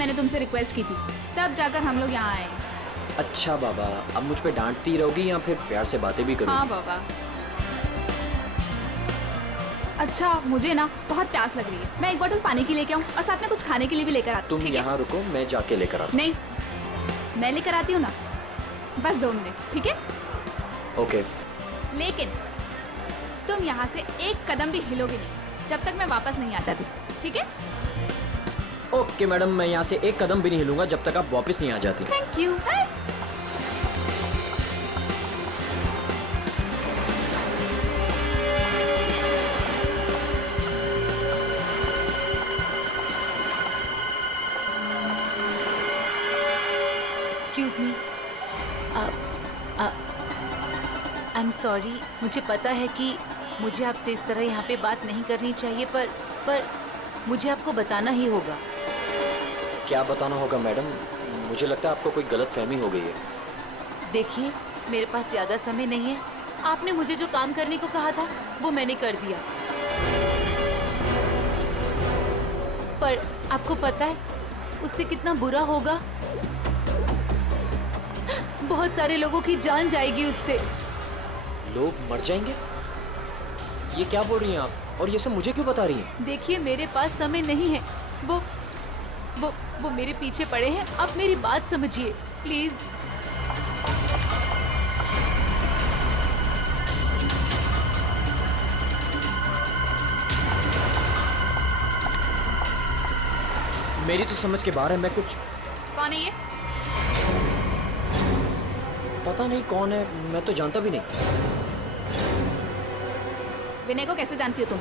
मैंने तुमसे रिक्वेस्ट की थी, तब जाकर हम लोग यहाँ आए। अच्छा बाबा, अब मुझ पे डांटती रहोगी या फिर प्यार से बातें भी करोगी? हाँ बाबा। अच्छा, मुझे ना बहुत प्यास लग रही है, मैं एक बोतल पानी की लेके आऊँ और साथ में कुछ खाने के लिए भी लेकर आती हूँ। तुम यहाँ रुको, मैं जाके लेकर आता हूँ। नहीं, मैं लेकर आती हूँ ना, बस 2 मिनट, ठीक है? ओके। लेकिन तुम यहाँ से एक कदम भी हिलोगे नहीं जब तक मैं वापस नहीं आ जाती, ठीक है? ओके मैडम, मैं यहाँ से एक कदम भी नहीं हिलूंगा जब तक आप वापस नहीं आ जाती। Thank you. Excuse me, I am sorry. मुझे पता है कि मुझे आपसे इस तरह यहाँ पे बात नहीं करनी चाहिए, पर मुझे आपको बताना ही होगा। क्या बताना होगा मैडम? मुझे लगता है आपको कोई गलत फहमी हो गई है। देखिए, मेरे पास ज़्यादा समय नहीं है। आपने मुझे जो काम करने को कहा था वो मैंने कर दिया, पर आपको पता है उससे कितना बुरा होगा? बहुत सारे लोगों की जान जाएगी उससे। लोग मर जाएंगे? ये क्या बोल रही हैं आप? और ये सब मुझे क्यों बता रही हैं? देखिए, मेरे पास समय नहीं है। वो मेरे पीछे पड़े हैं। आप मेरी बात समझिए प्लीज। मेरी तो समझ के बाहर है। मैं कुछ... कौन है ये? पता नहीं कौन है, मैं तो जानता भी नहीं। विनय को कैसे जानती हो तुम?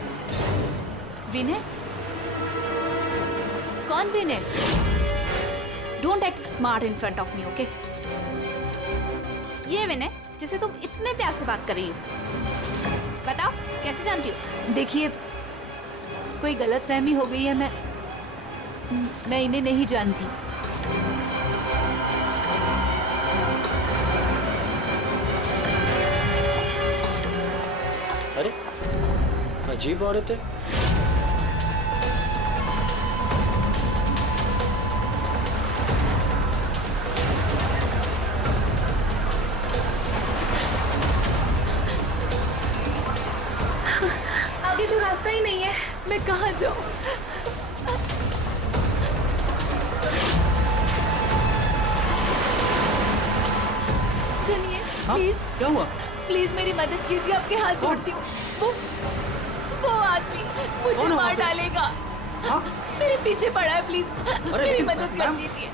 विनय? कौन Vinay? Don't act smart in front of me, okay? ये विनय जिसे तुम इतने प्यार से बात कर रही हो, बताओ कैसे जानती हो? देखिए, कोई गलतफहमी हो गई है। मैं इन्हें नहीं जानती। अरे, अजीब औरत है। आगे तो रास्ता ही नहीं है, मैं कहाँ जाऊँ? सुनिए, प्लीज। क्या हुआ? प्लीज मेरी मदद कीजिए, आपके हाथ जोड़ती हूँ। वो आदमी मुझे कौन है वहाँ मार पे? डालेगा। हाँ? मेरे पीछे पड़ा है, प्लीज मेरी लेकिन मदद कर मैम- दीजिए।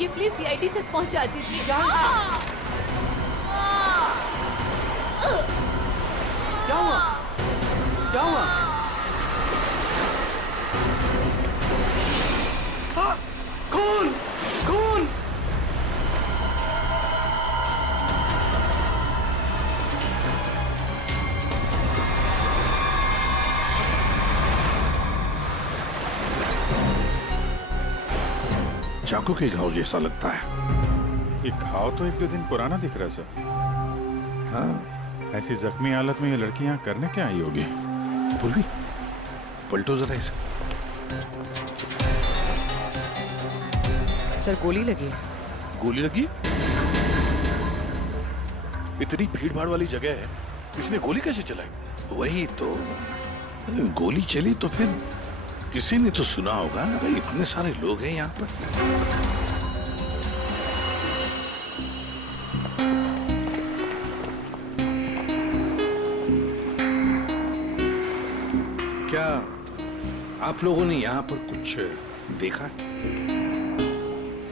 ये प्लीज सीआईडी तक पहुंचा दीजिए। क्या हुआ? क्या हुआ? हाँ, खून! खून! चाकू के घाव जैसा लगता है। ये घाव तो 1-2 दिन पुराना दिख रहा है सर। हाँ, ऐसी जख्मी हालत में ये लड़की यहाँ करने क्या आई होगी? पूर्वी, पलटो जरा इसे। सर, गोली लगी है। गोली लगी? इतनी भीड़ भाड़ वाली जगह है, इसने गोली कैसे चलाई? वही तो, अगर गोली चली तो फिर किसी ने तो सुना होगा। अरे इतने सारे लोग हैं यहाँ पर। क्या आप लोगों ने यहाँ पर कुछ देखा?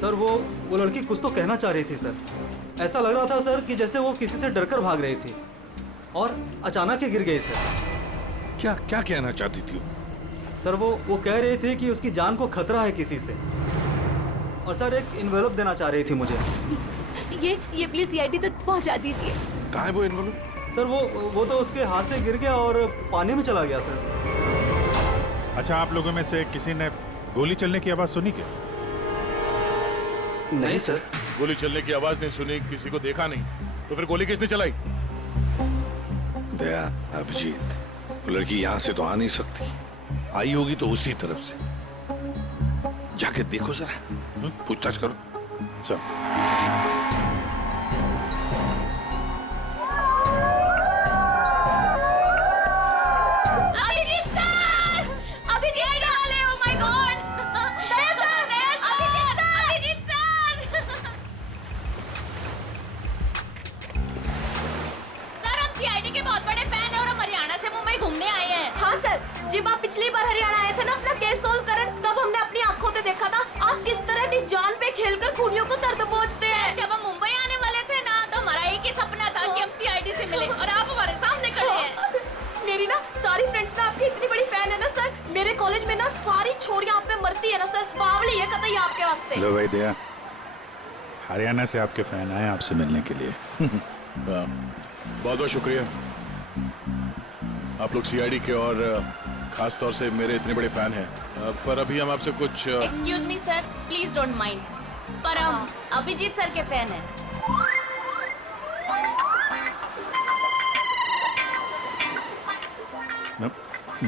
सर, वो लड़की कुछ तो कहना चाह रही थी सर। ऐसा लग रहा था सर कि जैसे वो किसी से डरकर भाग रही थी और अचानक ही गिर गई सर। क्या क्या कहना चाहती थी वो? सर, वो कह रही थी कि उसकी जान को खतरा है किसी से, और सर एक इन्वेलप देना चाह रही थी मुझे। ये प्लीज सीआईडी तक पहुंचा दीजिए। कहाँ है वो इन्वॉल्व? सर, वो तो उसके हाथ से गिर गया और पानी में चला गया सर। अच्छा, आप लोगों में से किसी ने गोली चलने की आवाज सुनी क्या? नहीं सर। गोली चलने की आवाज नहीं सुनी, किसी को देखा नहीं, तो फिर गोली किसने चलाई? दया, अभिजीत, वो लड़की यहाँ से तो आ नहीं सकती, आई होगी तो उसी तरफ से। जाके देखो जरा, पूछताछ करो। सर जब आप पिछली बार हरियाणा आए थे ना अपना केस सोल्व करने, तब हमने अपनी आंखों से देखा था आप किस तरह अपनी जान पे खेलकर खूनियों को दर्द पहुंचते हैं। जब हम मुंबई आने वाले थे ना तो हमारा एक ही सपना था कि हम सीआईडी से मिले और आप हमारे सामने खड़े हैं। मेरी ना सारी फ्रेंड्स ना आपकी इतनी बड़ी फैन है ना सर, मेरे कॉलेज में ना सारी छोरियां आप पे मरती है ना सर, बावली है कतई आपके वास्ते। लो भाई दया, हरियाणा से आपके फैन आए आपसे मिलने के लिए। बहुत बहुत शुक्रिया। आप लोग सीआईडी के और खास तौर से मेरे इतने बड़े फैन हैं, पर अभी हम आपसे कुछ excuse me sir, please don't mind, पर हम अभिजीत सर के फैन हैं।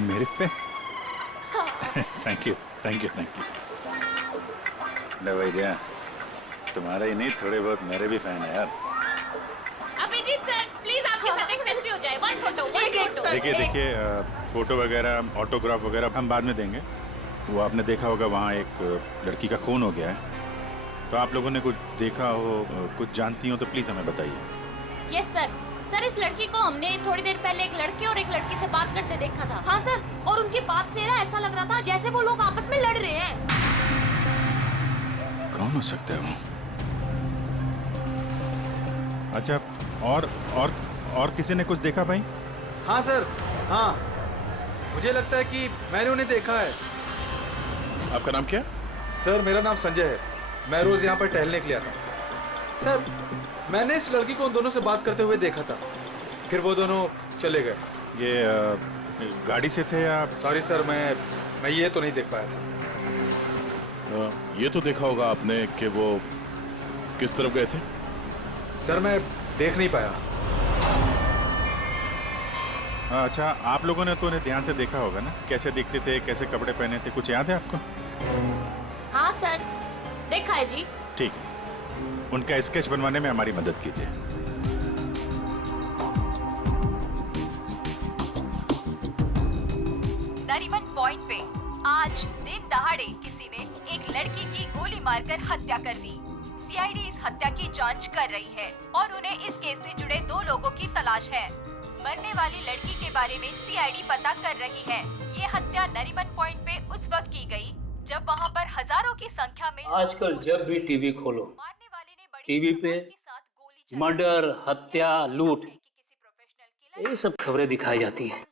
मेरे fan? Thank you thank you thank you. लो भाई दया, तुम्हारा ही नहीं थोड़े बहुत मेरे भी फैन है यार। अभिजीत सर प्लीज आपके साथ एक सेल्फी हो जाए, वन फोटो। देखिए देखिए, फोटो वगैरह ऑटोग्राफ वगैरह हम बाद में देंगे। वो आपने देखा होगा वहाँ एक लड़की का खून हो गया है, तो आप लोगों ने कुछ देखा हो, कुछ जानती हो तो प्लीज़ हमें बताइए। Yes sir. सर इस लड़की को हमने थोड़ी देर पहले एक लड़के और एक लड़की से बात करते देखा था। हाँ सर, और उनकी बात से ना ऐसा लग रहा था जैसे वो लोग आपस में लड़ रहे हैं। कौन हो सकता है वो? अच्छा, और किसी ने कुछ देखा भाई? हाँ सर, हाँ, मुझे लगता है कि मैंने उन्हें देखा है। आपका नाम क्या? सर मेरा नाम संजय है, मैं रोज यहाँ पर टहलने के लिए आता हूँ। सर मैंने इस लड़की को उन दोनों से बात करते हुए देखा था, फिर वो दोनों चले गए। ये गाड़ी से थे या? सॉरी सर, मैं ये तो नहीं देख पाया था। ये तो देखा होगा आपने कि वो किस तरफ गए थे। सर मैं देख नहीं पाया। अच्छा, आप लोगों ने तो उन्हें ध्यान से देखा होगा ना, कैसे दिखते थे, कैसे कपड़े पहने थे, कुछ याद है आपको? हाँ सर, देखा है जी। ठीक है, उनका स्केच बनवाने में हमारी मदद कीजिए। नरीमन पॉइंट पे आज दिन दहाड़े किसी ने एक लड़की की गोली मारकर हत्या कर दी। सीआईडी इस हत्या की जांच कर रही है और उन्हें इस केस से जुड़े 2 लोगों की तलाश है। मरने वाली लड़की के बारे में सीआईडी पता कर रही है। ये हत्या नरीमन पॉइंट पे उस वक्त की गई जब वहाँ पर हजारों की संख्या में आजकल जब भी टीवी खोलो, टीवी पे मर्डर, हत्या, लूट, ये सब खबरें दिखाई जाती हैं।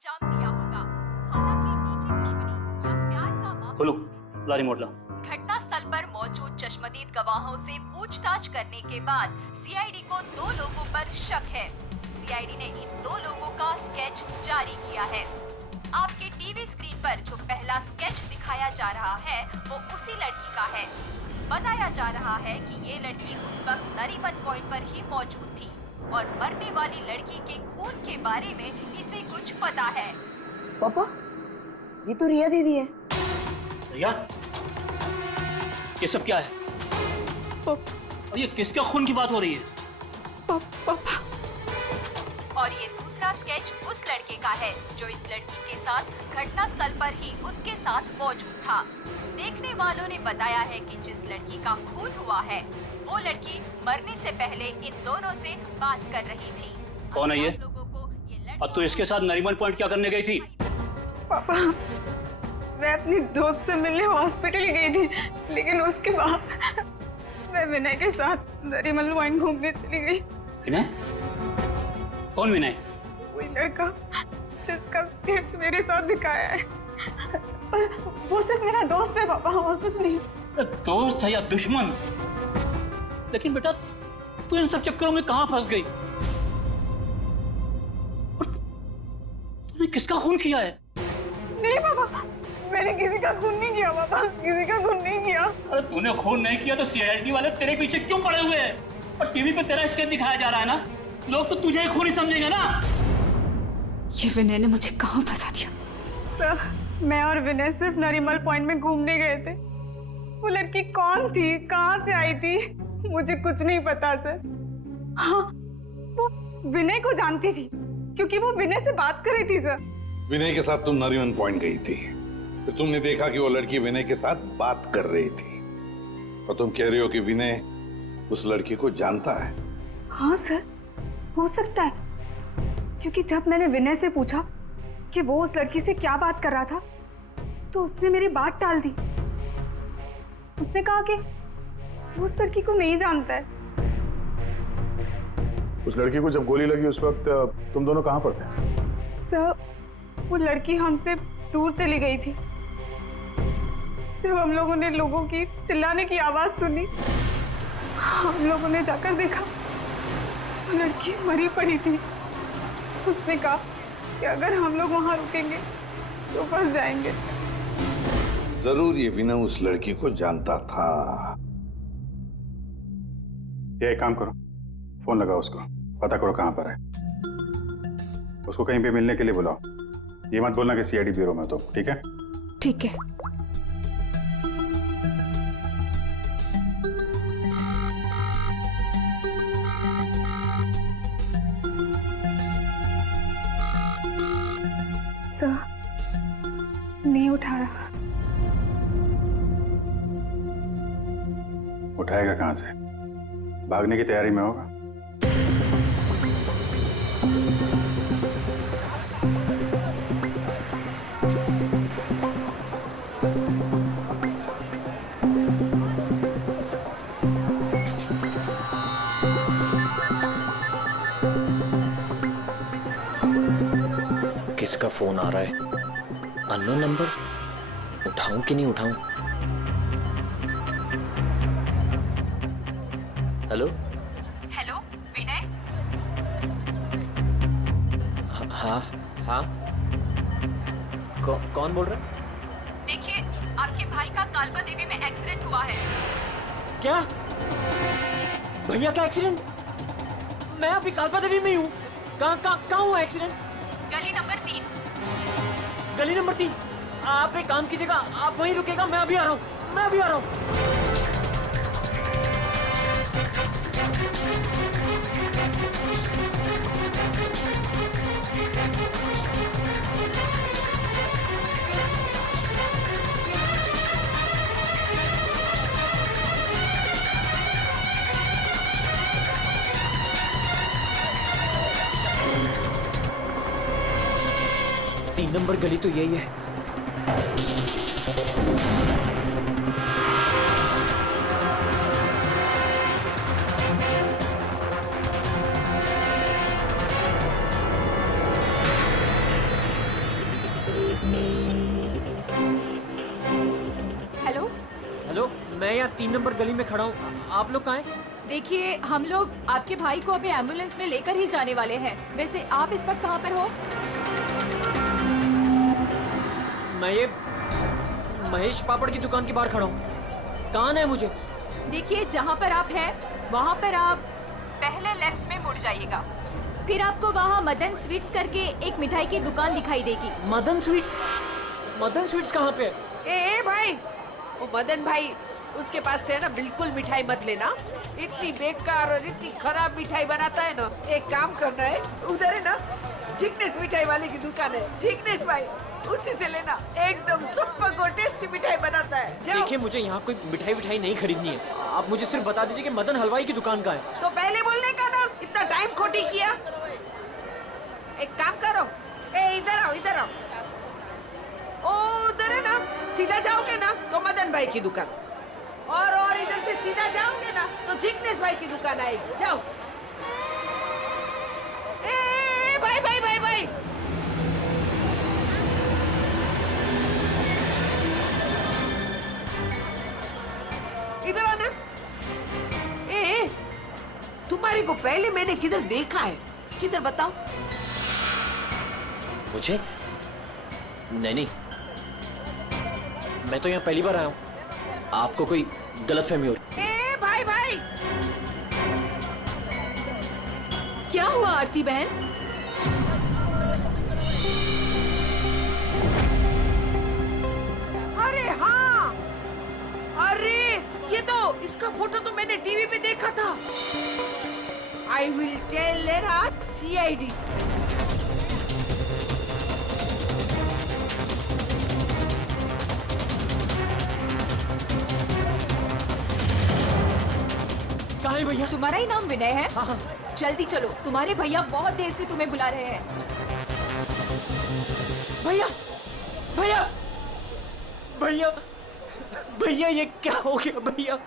खोलो लारी मोटला। घटना स्थल पर मौजूद चश्मदीद गवाहों से पूछताछ करने के बाद सीआईडी को 2 लोगों पर शक है। सीआईडी ने इन 2 लोगों का स्केच जारी किया है। आपके टीवी स्क्रीन पर जो पहला स्केच दिखाया जा रहा है वो उसी लड़की का है। बताया जा रहा है कि ये लड़की उस वक्त नरीमन पॉइंट पर ही मौजूद थी और मरने वाली लड़की के खून के बारे में इसे कुछ पता है। पापा, ये तो रिया दीदी है। रिया, ये सब क्या है? और ये किसके खून की बात हो रही है? पापा। और ये दूसरा स्केच उस लड़के का है जो इस लड़की के साथ घटना स्थल पर ही उसके साथ मौजूद था। देखने वालों ने बताया है कि जिस लड़की का खून हुआ है वो लड़की मरने से पहले इन दोनों से बात कर रही थी। कौन है ये? अब तू इसके साथ नरीमन पॉइंट क्या करने गई थी? पापा, मैं अपनी दोस्त से मिलने हॉस्पिटल गई थी, लेकिन उसके बाद मैं विनय के साथ नरीमन पॉइंट घूमने चली गई। विनय? कौन विनय? वही लड़का जिसका स्केच मेरे साथ दिखाया है, पर वो सिर्फ मेरा दोस्त है पापा, और कुछ नहीं। दोस्त है या दुश्मन? लेकिन बेटा तू इन सब चक्करों में कहाँ फंस गई? तूने किसका खून किया है? नहीं पापा, मैंने किसी का खून नहीं किया पापा, किसी का खून नहीं किया। अरे तूने खून नहीं किया तो सीआईडी वाले तेरे पीछे क्यों पड़े हुए हैं? और टीवी पे तेरा स्केच दिखाया जा रहा है ना, लोग तो तुझे ही खूनी समझेंगे ना। ये विनय ने मुझे कहाँ फंसा दिया। सर मैं और विनय सिर्फ नरीमल पॉइंट में घूमने गए थे। वो लड़की कौन थी, कहाँ से आई थी, मुझे कुछ नहीं पता सर। हाँ वो विनय को जानती थी क्योंकि वो विनय से बात कर रही थी सर। विनय के साथ तुम नरीमन पॉइंट गई थी, फिर तुमने देखा कि वो लड़की विनय के साथ बात कर रही थी, और तुम कह रही हो कि विनय उस लड़की को जानता है। हाँ सर, हो सकता है, क्योंकि जब मैंने विनय से पूछा कि वो उस लड़की से क्या बात कर रहा था तो उसने मेरी बात टाल दी। उसने कहा कि वो उस लड़की को नहीं जानता है। उस लड़की को जब गोली लगी उस वक्त तुम दोनों कहाँ पर थे? सर वो लड़की हमसे दूर चली गई थी। जब हम लोगों ने लोगों की चिल्लाने की आवाज सुनी, हम लोगों ने जाकर देखा वो लड़की मरी पड़ी थी। उसने कहा कि अगर हम लोग वहां रुकेंगे तो फंस जाएंगे। जरूर ये विनय उस लड़की को जानता था। ये एक काम करो, फोन लगाओ उसको, पता करो कहाँ पर है। उसको कहीं पे मिलने के लिए बुलाओ। ये मत बोलना कि सीआईडी ब्यूरो में, तो ठीक है? ठीक है। नहीं उठा रहा। उठाएगा कहाँ से? भागने की तैयारी में होगा। किसका फोन आ रहा है? Unknown number. उठाऊं कि नहीं उठाऊं? हेलो हेलो विनय। हाँ हाँ, कौन बोल रहा है? देखिए आपके भाई का कालबा देवी में एक्सीडेंट हुआ है। क्या? भैया का एक्सीडेंट? मैं अभी कालबा देवी में ही हूँ। कहाँ हुआ एक्सीडेंट? गली नंबर 3। गली नंबर 3। आप एक काम कीजिएगा, आप वहीं रुकेगा, मैं अभी आ रहा हूँ। तीन नंबर गली तो यही है। हेलो हेलो, मैं यहाँ 3 नंबर गली में खड़ा हूँ। आप लोग कहाँ हैं? देखिए हम लोग आपके भाई को अभी एम्बुलेंस में लेकर ही जाने वाले हैं। वैसे आप इस वक्त कहाँ पर हो? मैं ये महेश पापड़ की दुकान के बाहर खड़ा हूँ। कहाँ है मुझे? देखिए जहाँ पर आप हैं वहाँ पर आप पहले लेफ्ट में मुड़ जाइएगा, फिर आपको वहाँ मदन स्वीट्स करके एक मिठाई की दुकान दिखाई देगी। मदन स्वीट्स? मदन स्वीट्स कहाँ पे है? ए भाई, वो मदन भाई, उसके पास से ना बिल्कुल मिठाई मत लेना। इतनी बेकार और इतनी खराब मिठाई बनाता है ना। एक काम करना है, उधर है ना जिग्नेश मिठाई वाले की दुकान है, जिग्नेश भाई, उसी से लेना। एकदम सुपर और टेस्टी मिठाई बनाता है। देखिए मुझे यहाँ कोई मिठाई नहीं खरीदनी है। आप मुझे सिर्फ बता दीजिए कि मदन हलवाई की दुकान कहाँ है। तो पहले बोलने का ना, इतना टाइम खोटी किया। एक काम करो, इधर आओ। ओ उधर है ना, सीधा जाओगे ना तो मदन भाई की दुकान, और इधर से सीधा जाओगे ना तो जिग्नेश भाई की दुकान आएगी। जाओ। भाई इधर आना। तुम्हारे को पहले मैंने किधर देखा है? किधर बताओ? मुझे? नहीं, मैं तो यहाँ पहली बार आया हूँ। आपको कोई गलतफहमी हो रही? भाई क्या हुआ आरती बहन? हाँ, अरे ये तो इसका फोटो तो मैंने टीवी पे देखा था। आई विल टेल आज सीआईडी। कहाँ है भैया? तुम्हारा ही नाम विनय है? हाँ हाँ। जल्दी चलो, तुम्हारे भैया बहुत देर से तुम्हें बुला रहे हैं। भैया भैया भैया भैया, ये क्या हो गया भैया?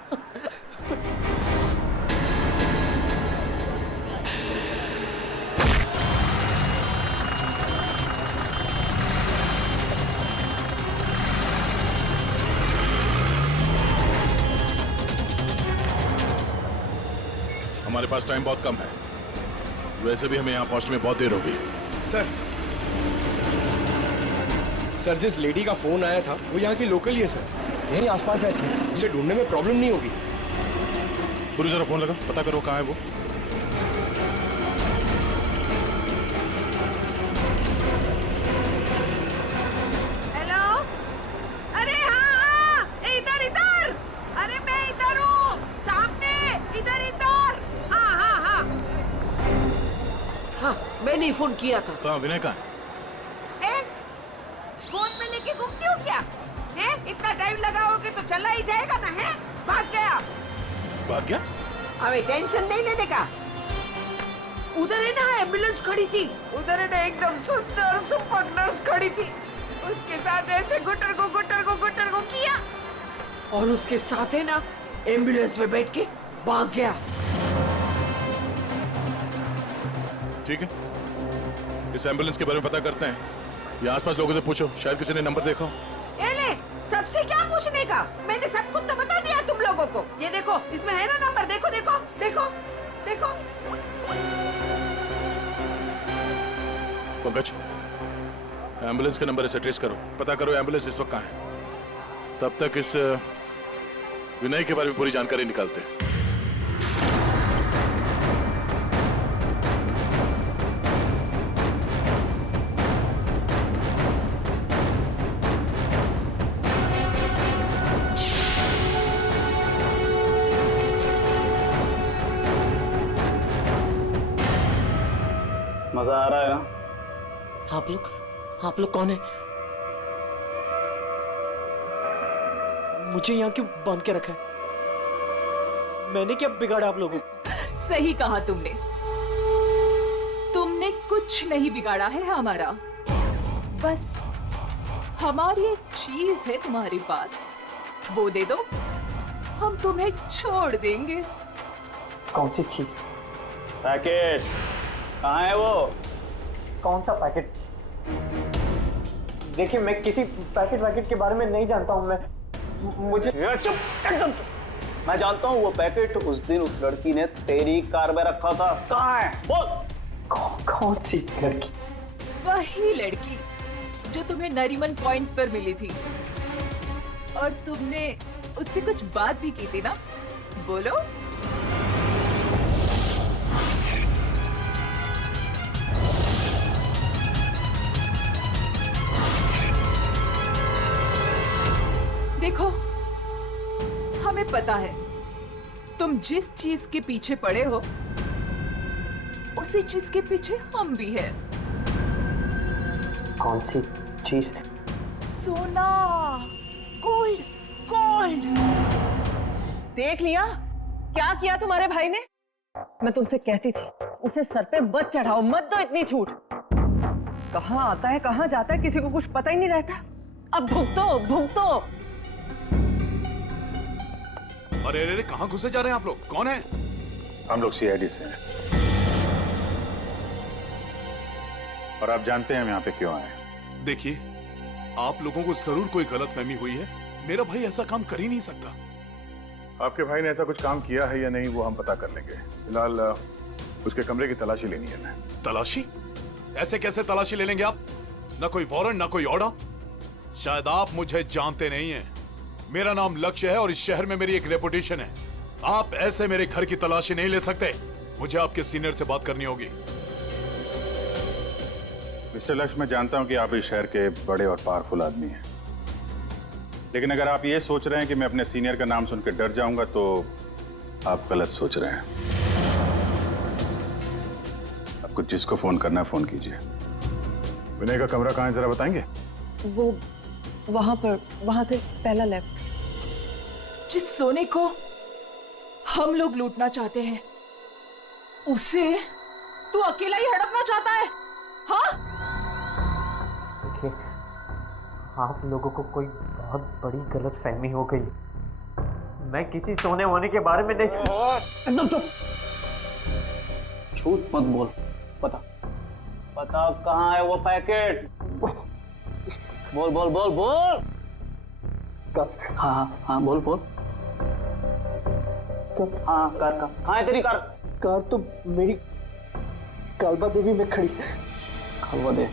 हमारे पास टाइम बहुत कम है, वैसे भी हमें यहाँ पहुँचने में बहुत देर होगी। सर जिस लेडी का फोन आया था वो यहाँ की लोकल ही है सर, यहीं आसपास रहती है, उसे ढूंढने में प्रॉब्लम नहीं होगी। पूरी जरा फोन लगा, पता करो कहाँ है वो। हेलो, अरे हाँ, इधर इधर, अरे मैं इधर हूँ, सामने, इधर इधर। हाँ हाँ हाँ हाँ, मैंने ही फोन किया था। कहाँ विनय कहाँ है? फोन में लेके घूमती हो क्या? हैं? इतना टाइम लगाओगे तो चला ही जाएगा ना, है? भाग गया। भाग गया? अबे टेंशन नहीं लेने का। उधर है ना एम्बुलेंस खड़ी थी, उधर है ना एकदम सुंदर सुपर नर्स खड़ी थी, उसके साथ ऐसे गुटर को किया और उसके साथ है ना एम्बुलेंस में बैठ के भाग गया। ठीक है, इस एम्बुलेंस के बारे में पता करते हैं। ये आसपास लोगों से पूछो, शायद किसी ने नंबर देखा हो। ए ले, सबसे क्या पूछने का? मैंने सब कुछ तो बता दिया तुम लोगों को। ये देखो, इसमें है ना नंबर, देखो देखो देखो देखो। पंकज, एम्बुलेंस का नंबर इसे ट्रेस करो, पता करो एम्बुलेंस इस वक्त कहाँ है। तब तक इस विनय के बारे में पूरी जानकारी निकालते हैं। मजा आ रहा है ना? आप लोग कौन है? मुझे यहाँ क्यों बांध के रखा है? मैंने क्या बिगाड़ा आप लोगों को? सही कहा तुमने कुछ नहीं बिगाड़ा है हमारा, बस हमारी एक चीज है तुम्हारे पास, वो दे दो, हम तुम्हें छोड़ देंगे। कौन सी चीज? पैकेट कहाँ है वो? कौन सा पैकेट? देखिए मैं किसी पैकेट के बारे में नहीं जानता हूँ। मैं मुझे चुप, एकदम चुप। मैं जानता हूँ वो पैकेट उस दिन उस लड़की ने तेरी कार में रखा था। कहाँ है बोल? कौन सी लड़की? वही लड़की जो तुम्हें नरीमन पॉइंट पर मिली थी और तुमने उससे कुछ बात भी की थी ना, बोलो। देखो, हमें पता है तुम जिस चीज के पीछे पड़े हो उसी चीज के पीछे हम भी हैं। कौन सी चीज? सोना, गोल्ड, गोल्ड। देख लिया क्या किया तुम्हारे भाई ने? मैं तुमसे कहती थी उसे सर पे मत चढ़ाओ, मत दो इतनी छूट। कहाँ आता है कहाँ जाता है किसी को कुछ पता ही नहीं रहता। अब भुगतो भुगतो। अरे अरे कहाँ घुसे जा रहे हैं आप लोग? कौन है? हम लोग सीआईडी से हैं और आप जानते हैं हम यहाँ पे क्यों आए। देखिए, आप लोगों को जरूर कोई गलतफहमी हुई है। मेरा भाई ऐसा काम कर ही नहीं सकता। आपके भाई ने ऐसा कुछ काम किया है या नहीं वो हम पता कर लेंगे। फिलहाल उसके कमरे की तलाशी लेनी है। मैं तलाशी? ऐसे कैसे तलाशी ले लेंगे आप? ना कोई वारंट ना कोई ऑर्डर। शायद आप मुझे जानते नहीं हैं। मेरा नाम लक्ष्य है और इस शहर में मेरी एक रेपुटेशन है। आप ऐसे मेरे घर की तलाशी नहीं ले सकते। मुझे आपके सीनियर से बात करनी होगी। मिस्टर लक्ष्य, मैं जानता हूं कि आप इस शहर के बड़े और पावरफुल आदमी हैं, लेकिन अगर आप ये सोच रहे हैं कि मैं अपने सीनियर का नाम सुन के डर जाऊंगा तो आप गलत सोच रहे हैं। आपको जिसको फोन करना है फोन कीजिए। विनय का कमरा कहाँ है जरा बताएंगे? वो वहां पर, वहां से पहला लेफ्ट। जिस सोने को हम लोग लूटना चाहते हैं उसे तू अकेला ही हड़पना चाहता है? हाँ? देखिए, आप लोगों को कोई बहुत बड़ी गलतफहमी हो गई। मैं किसी सोने वोने के बारे में नहीं। एकदम चुप, झूठ मत बोल। पता कहाँ है वो पैकेट? बोल बोल बोल बोल। हाँ हाँ बोल बोल। हाँ कार कहाँ है तेरी कार? कार तो मेरी कालबा देवी में खड़ी। कालबा देवी?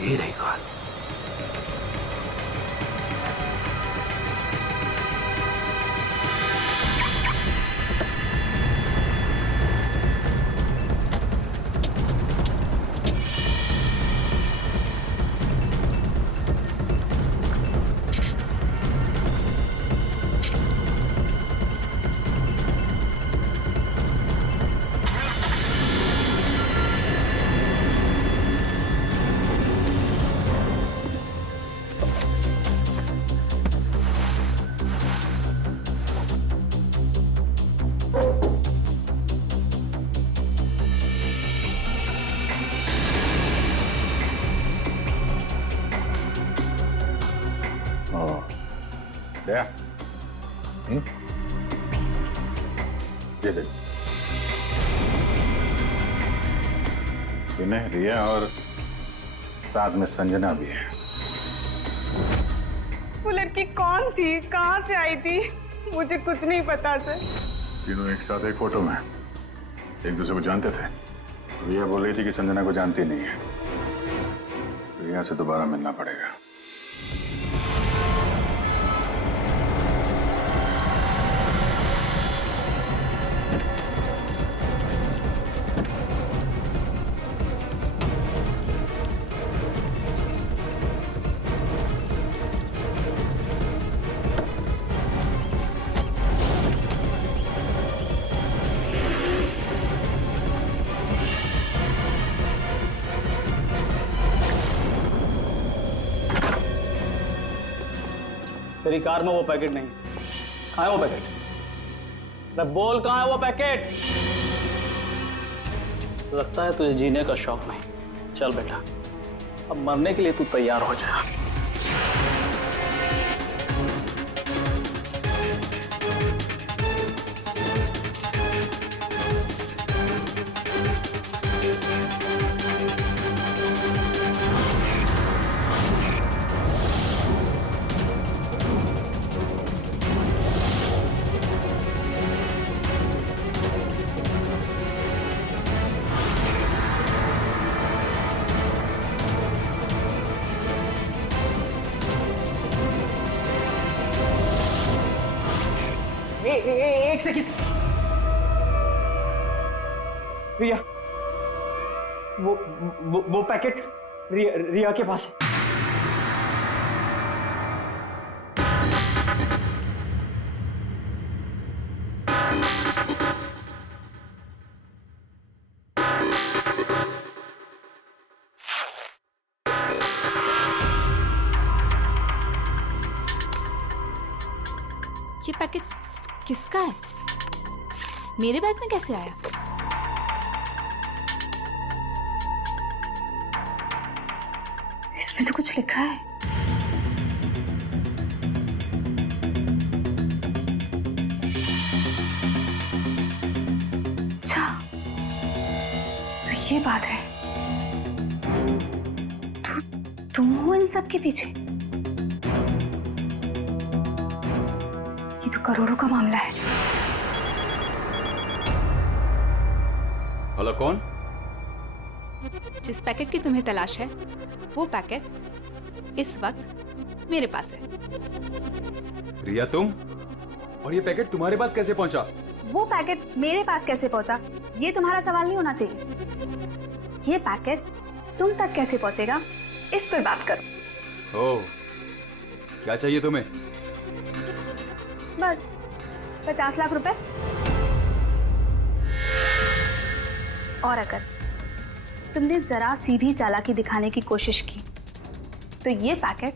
ये रही कार। दया, ये देख, विनय, रिया और साथ में संजना भी है। वो लड़की कौन थी, कहाँ से आई थी? मुझे कुछ नहीं पता सर। तीनों एक साथ एक फोटो में एक दूसरे को जानते थे। रिया बोल रही थी कि संजना को जानती नहीं है। रिया से दोबारा मिलना पड़ेगा। तेरी कार में वो पैकेट नहीं। कहाँ है वो पैकेट? मैं बोल, कहाँ है वो पैकेट? लगता है तुझे जीने का शौक नहीं। चल बेटा, अब मरने के लिए तू तैयार हो जा। एक सेकंड। रिया, वो पैकेट रिया के पास है। ये पैकेट किसका है? मेरे बैग में कैसे आया? इसमें तो कुछ लिखा है। अच्छा, तो ये बात है। तुम हो इन सब के पीछे? ये तो करोड़ों का मामला है। हेलो, कौन? जिस पैकेट की तुम्हें तलाश है वो पैकेट इस वक्त मेरे पास है। रिया तुम? और ये पैकेट तुम्हारे पास कैसे पहुंचा? वो पैकेट मेरे पास कैसे पहुंचा ये तुम्हारा सवाल नहीं होना चाहिए। ये पैकेट तुम तक कैसे पहुंचेगा इस पर बात करो। ओह, क्या चाहिए तुम्हें? बस 50 लाख रुपए। और अगर तुमने जरा सी भी चालाकी दिखाने की कोशिश की तो ये पैकेट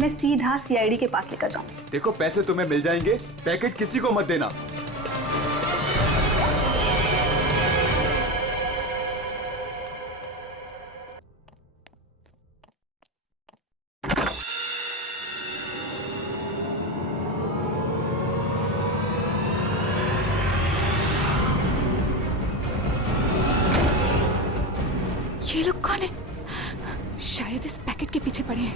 मैं सीधा सीआईडी के पास लेकर जाऊं। देखो पैसे तुम्हें मिल जाएंगे, पैकेट किसी को मत देना। ये लोग कौन है? शायद इस पैकेट के पीछे पड़े हैं।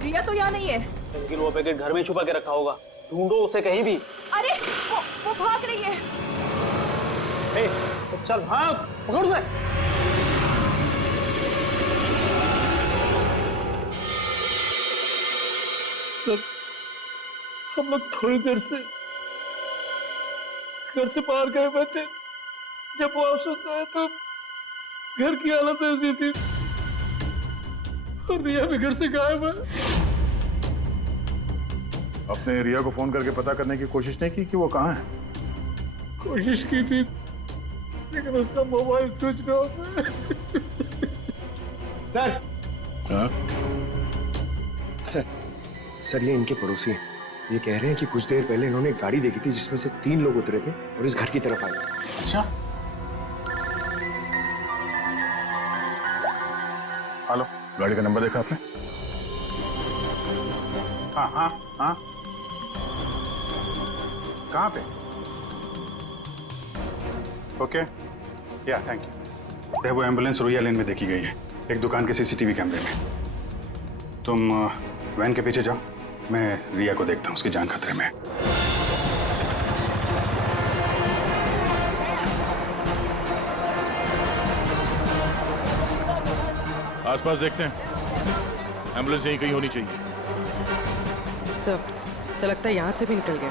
रिया तो यहाँ नहीं है। लेकिन वो पैकेट घर में छुपा के रखा होगा, ढूंढो उसे कहीं भी। अरे वो भाग रही है। तो चल भाग, पकड़ उसे। सर, हम लोग थोड़ी देर से घर से बाहर गए बच्चे, जब वापस आए तो घर की हालत ऐसी थी और रिया भी घर से गायब है। आपने रिया को फोन करके पता करने की कोशिश नहीं की कि वो कहाँ है? कोशिश की थी लेकिन उसका मोबाइल स्विच ऑफ है। सर सर ये इनके पड़ोसी हैं। ये कह रहे हैं कि कुछ देर पहले इन्होंने एक गाड़ी देखी थी जिसमें से 3 लोग उतरे थे और इस घर की तरफ आए। अच्छा, हेलो, गाड़ी का नंबर देखा आपने? हाँ हाँ हाँ, कहाँ पे? ओके, या थैंक यू। वो एम्बुलेंस रोया लेन में देखी गई है, एक दुकान के सीसीटीवी कैमरे में। तुम वैन के पीछे जाओ, मैं रिया को देखता हूँ, उसकी जान खतरे में है। आसपास देखते हैं, एम्बुलेंस यहीं कहीं होनी चाहिए। सर लगता है यहाँ से भी निकल गए।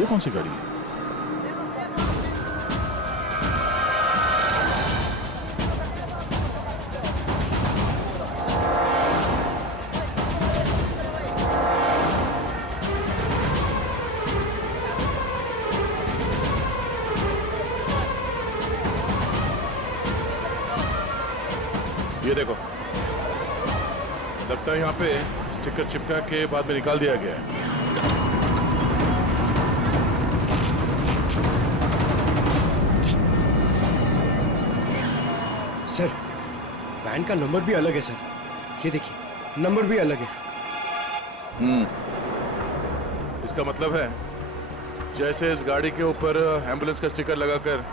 ये कौन सी गाड़ी है? ये देखो, लगता है यहाँ पे स्टिकर चिपका के बाद में निकाल दिया गया है। सर वैन का नंबर भी अलग है सर, ये देखिए नंबर भी अलग है। इसका मतलब है जैसे इस गाड़ी के ऊपर एम्बुलेंस का स्टिकर लगाकर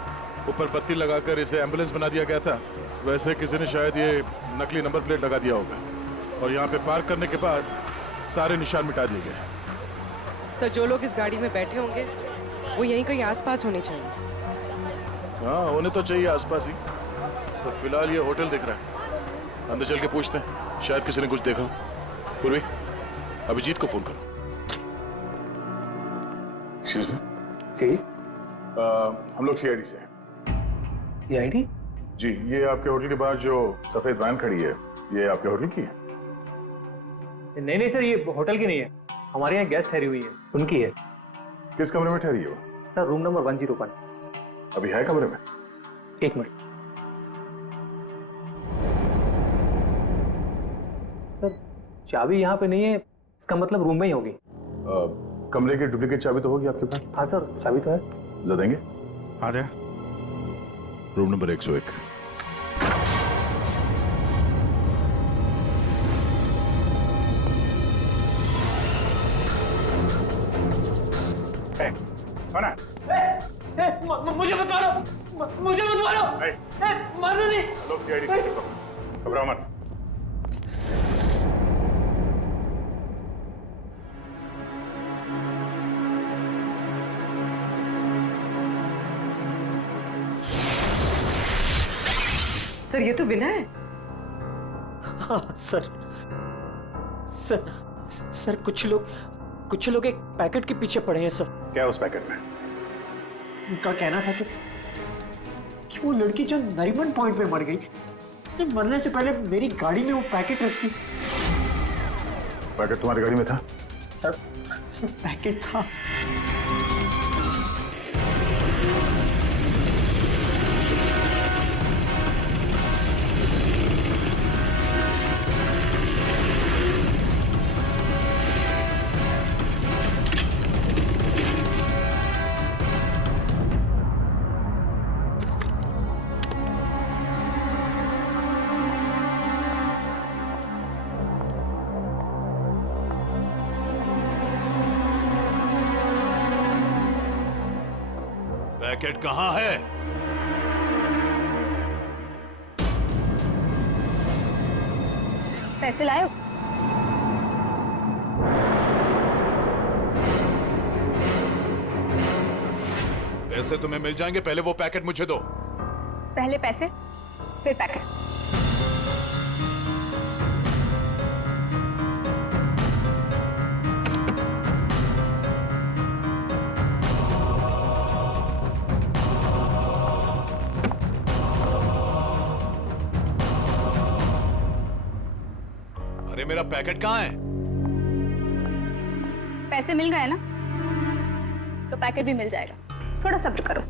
ऊपर पत्ती लगाकर इसे एम्बुलेंस बना दिया गया था, वैसे किसी ने शायद ये नकली नंबर प्लेट लगा दिया होगा और यहाँ पे पार्क करने के बाद सारे निशान मिटा दिए गए। सर जो लोग इस गाड़ी में बैठे होंगे वो यहीं कहीं आसपास होने चाहिए। हाँ, होने तो चाहिए आसपास ही। तो फिलहाल ये होटल दिख रहा है, अंदर चल के पूछते हैं, शायद किसी ने कुछ देखा। पूर्वी, अभिजीत को फोन करो। Excuse me? हम लोग सीआईडी से हैं। सीआईडी? जी, ये आपके होटल के बाहर जो सफेद वैन खड़ी है, ये आपके होटल की है? नहीं नहीं सर, ये होटल की नहीं है, हमारे यहाँ गेस्ट ठहरी हुई है, उनकी है। किस कमरे में ठहरी है वो? Sir room number 101। अभी है कमरे में? एक मिनट सर, चाबी यहाँ पे नहीं है, इसका मतलब रूम में ही होगी। कमरे की डुप्लीकेट चाबी तो होगी आपके पास? हाँ सर, चाबी तो है। ला देंगे? आ जाए। Room number 101। मुझे मत मारो, मुझे मत मारो, मारो नहीं। लोग सीआईडी से घबराओ मत। सर ये तो विनय है। हाँ सर, सर कुछ लोग एक पैकेट के पीछे पड़े हैं सर। क्या है उस पैकेट में? उनका कहना था कि वो लड़की जो नरीमन पॉइंट पे मर गई, उसने मरने से पहले मेरी गाड़ी में वो पैकेट रखी। पैकेट तुम्हारी गाड़ी में था? सर पैकेट था। पैकेट कहाँ है? पैसे लाए? पैसे तुम्हें मिल जाएंगे, पहले वो पैकेट मुझे दो। पहले पैसे फिर पैकेट। अरे मेरा पैकेट कहाँ है? पैसे मिल गए ना, तो पैकेट भी मिल जाएगा। थोड़ा सब्र करो।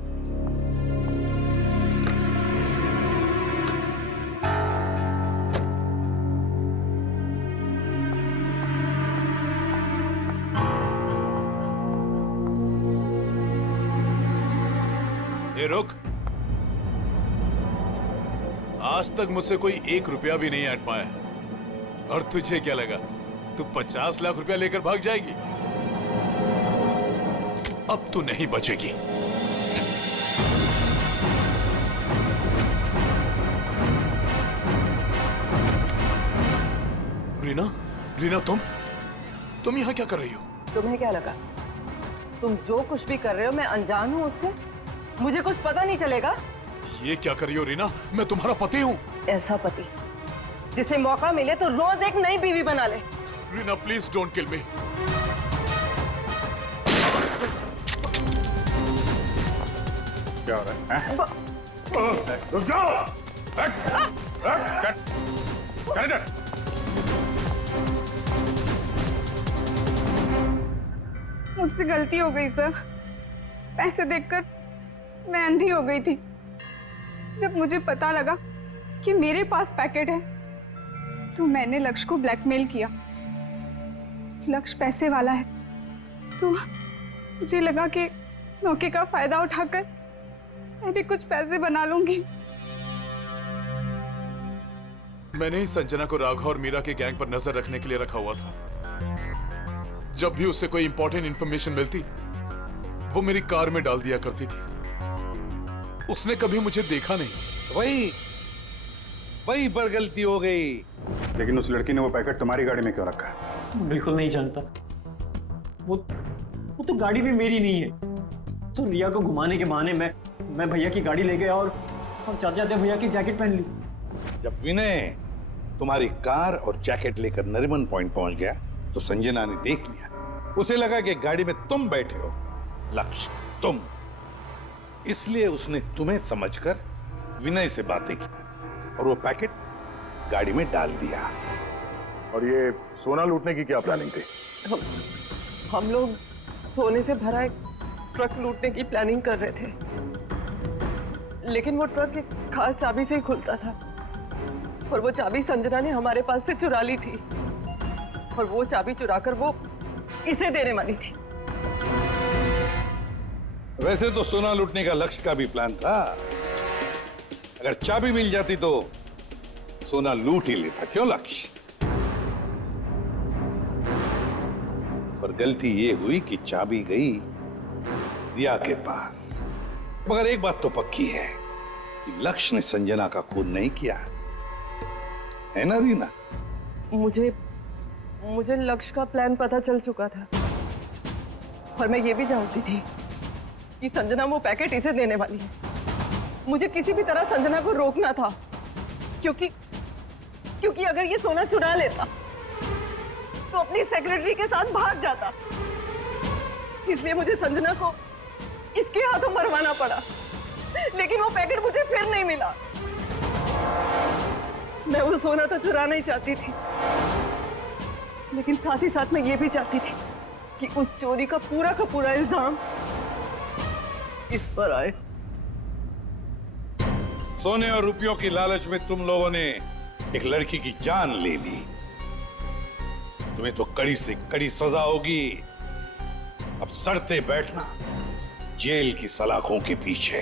ए रुक, आज तक मुझसे कोई 1 रुपया भी नहीं ऐड पाया, और तुझे क्या लगा तू 50 लाख रुपया लेकर भाग जाएगी? अब तू नहीं बचेगी। रीना तुम यहाँ क्या कर रही हो? तुम्हें क्या लगा तुम जो कुछ भी कर रहे हो मैं अनजान हूँ उससे? मुझे कुछ पता नहीं चलेगा? ये क्या कर रही हो रीना? मैं तुम्हारा पति हूँ। ऐसा पति जिसे मौका मिले तो रोज एक नई बीवी बना ले। रीना प्लीज डोंट किल मी। क्या हो रहा है? रुक जाओ। मुझसे गलती हो गई सर। पैसे देखकर मैं अंधी हो गई थी। जब मुझे पता लगा कि मेरे पास पैकेट है तो मैंने लक्ष्य को ब्लैकमेल किया। लक्ष्य पैसे वाला है तो मुझे लगा कि मौके का फायदा उठाकर मैं भी कुछ पैसे बना लूंगी। मैंने ही संजना को राघव और मीरा के गैंग पर नजर रखने के लिए रखा हुआ था। जब भी उससे कोई इंपॉर्टेंट इंफॉर्मेशन मिलती वो मेरी कार में डाल दिया करती थी। उसने कभी मुझे देखा नहीं। वही पर गलती हो गई। लेकिन उस लड़की ने वो पैकेट तुम्हारी गाड़ी में क्यों रखा है? बिल्कुल नहीं जानता। वो तो गाड़ी भी मेरी नहीं है। तो रिया को घुमाने के बहाने मैं भैया की गाड़ी ले गया और जाते जाते भैया की जैकेट पहन ली। जब विनय तुम्हारी कार और जैकेट लेकर नरीमन पॉइंट पहुंच गया तो संजना ने देख लिया। उसे लगा कि गाड़ी में तुम बैठे हो, लक्ष्य तुम, इसलिए उसने तुम्हें समझकर विनय से बातें की और वो पैकेट गाड़ी में डाल दिया। और ये सोना लूटने की क्या प्लानिंग थी? हम लोग सोने से भरा एक ट्रक लूटने की प्लानिंग कर रहे थे, लेकिन वो ट्रक एक खास चाबी से ही खुलता था और वो चाबी संजना ने हमारे पास से चुरा ली थी और वो चाबी चुराकर वो इसे देने वाली थी। वैसे तो सोना लूटने का लक्ष्य का भी प्लान था। अगर चाबी मिल जाती तो सोना लूट ही लेता, क्यों लक्ष्य? पर गलती ये हुई कि चाबी गई रिया के पास। मगर एक बात तो पक्की है कि लक्ष्य ने संजना का खून नहीं किया, है ना रीना? मुझे लक्ष्य का प्लान पता चल चुका था और मैं ये भी जानती थी कि संजना वो पैकेट इसे देने वाली है। मुझे किसी भी तरह संजना को रोकना था, क्योंकि अगर ये सोना चुरा लेता तो अपनी सेक्रेटरी के साथ भाग जाता। इसलिए मुझे संजना को इसके हाथों मरवाना पड़ा, लेकिन वो पैकेट मुझे फिर नहीं मिला। मैं वो सोना तो चुराना ही चाहती थी, लेकिन साथ ही साथ मैं ये भी चाहती थी कि उस चोरी का पूरा इल्जाम इस पर आए। सोने और रुपयों की लालच में तुम लोगों ने एक लड़की की जान ले ली। तुम्हें तो कड़ी से कड़ी सजा होगी। अब सड़ते बैठना जेल की सलाखों के पीछे।